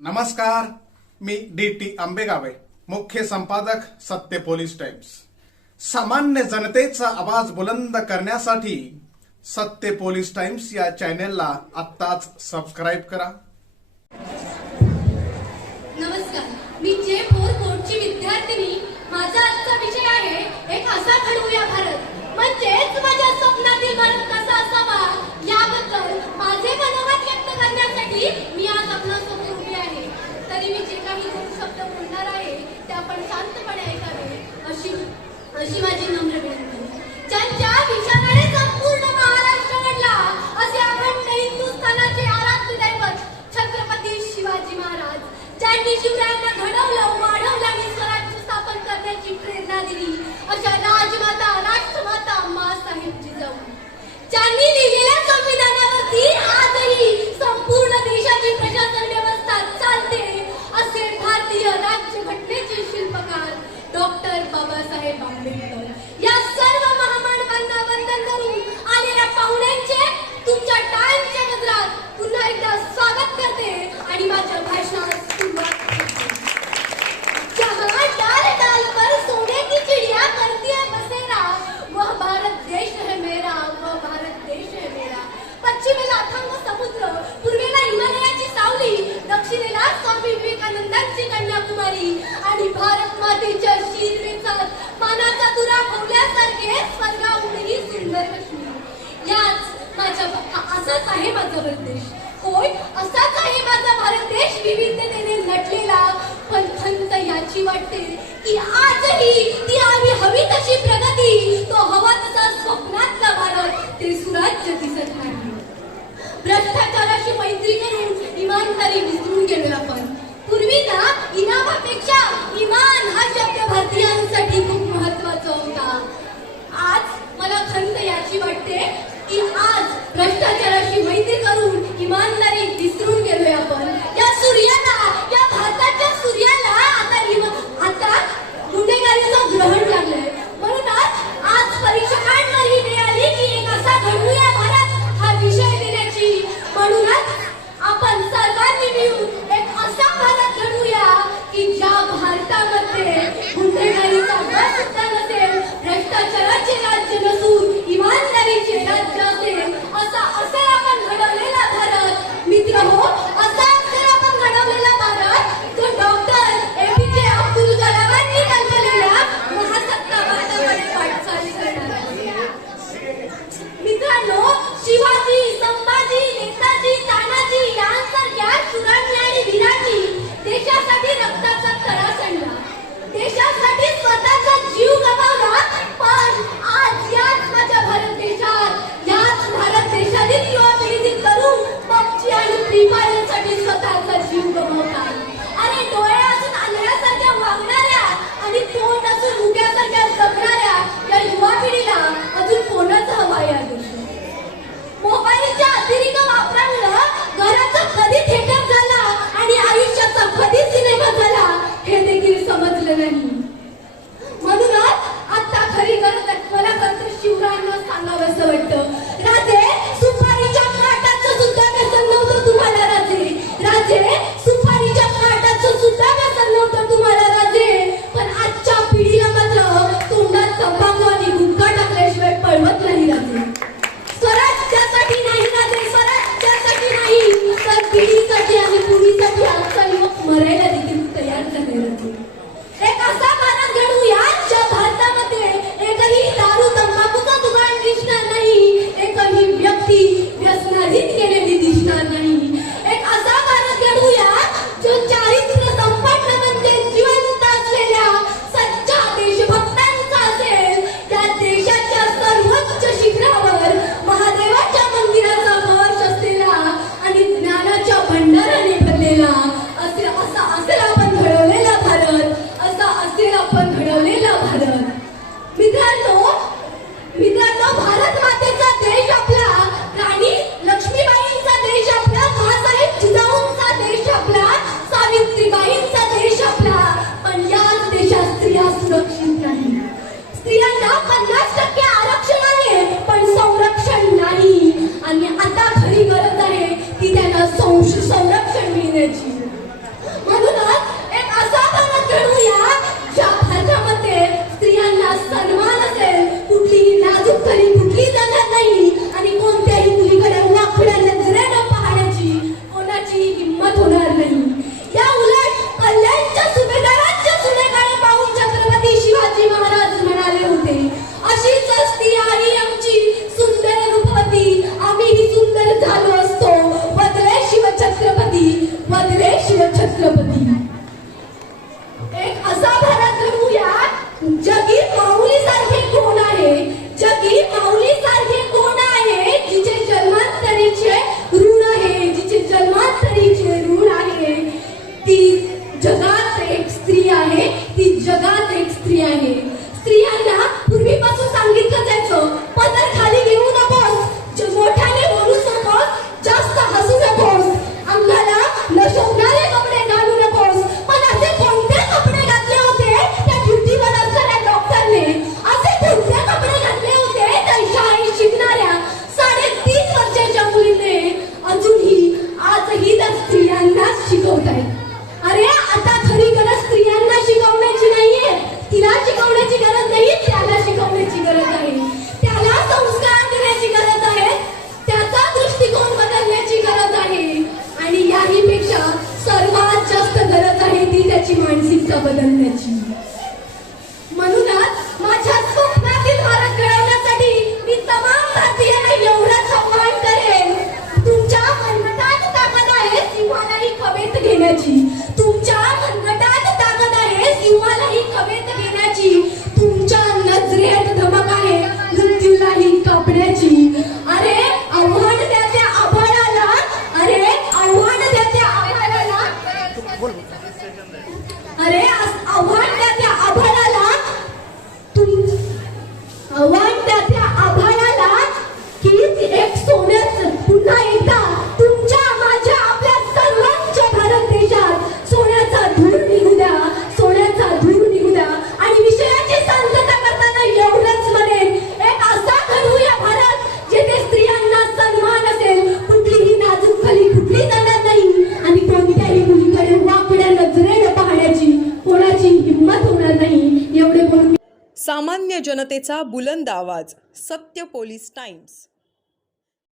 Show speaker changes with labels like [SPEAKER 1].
[SPEAKER 1] नमस्कार मी D T आंबेगावे मुख्य संपादक सत्य पोलीस टाइम्स. सामान्य जनतेचा आवाज बुलंद करण्यासाठी सत्य पोलीस टाइम्स या चॅनेलला आत्ताच सबस्क्राईब करा.
[SPEAKER 2] नमस्कार मी जे फोर कोर्टची विद्यार्थिनी. माझा आजचा विषय आहे एक असा घडवूया भारत. म्हणजेच माझ्या ज्यांनी अशा राजमाता राष्ट्रमाता मासाहेब जिजाऊ ज्यांनी लिहिलेल्या संविधानावरती असाच आहे माझा भारत देश. होय असाच आहे माझा भारत देश. विविधतेने नटलेला पण खंत याची वाटते की आजही ती आम्ही हवी तशी प्रगती. तो हवा तसा स्वप्नातला भारत. ते सुराज्य दिसत नाही भ्रष्टाचाराशी मैत्री करून इमानदारी विसरून गेलो आपण. पूर्वी ना इनामापेक्षा इमान हा शब्द भारतीयांसाठी खूप महत्त्वाचा होता. आज मला खंत याची वाटते की आपण घडवलेला भारत. मित्रांनो अजूनपर्यंत कुठली जागा नाही tiene पेक्षा सर्वात जास्त गरज आहे ती त्याची मानसिकता बदलण्याची. म्हणूनच माझ्या स्वप्नातील भारत घडवण्यासाठी मी तमाम भारतीयांना एवढाच आव्हान करेन. तुमच्या मनमतात ताकद आहे सिंहालाही कवेत घेण्याची.
[SPEAKER 3] सामान्य जनतेचा बुलंद आवाज सत्य पोलीस टाइम्स.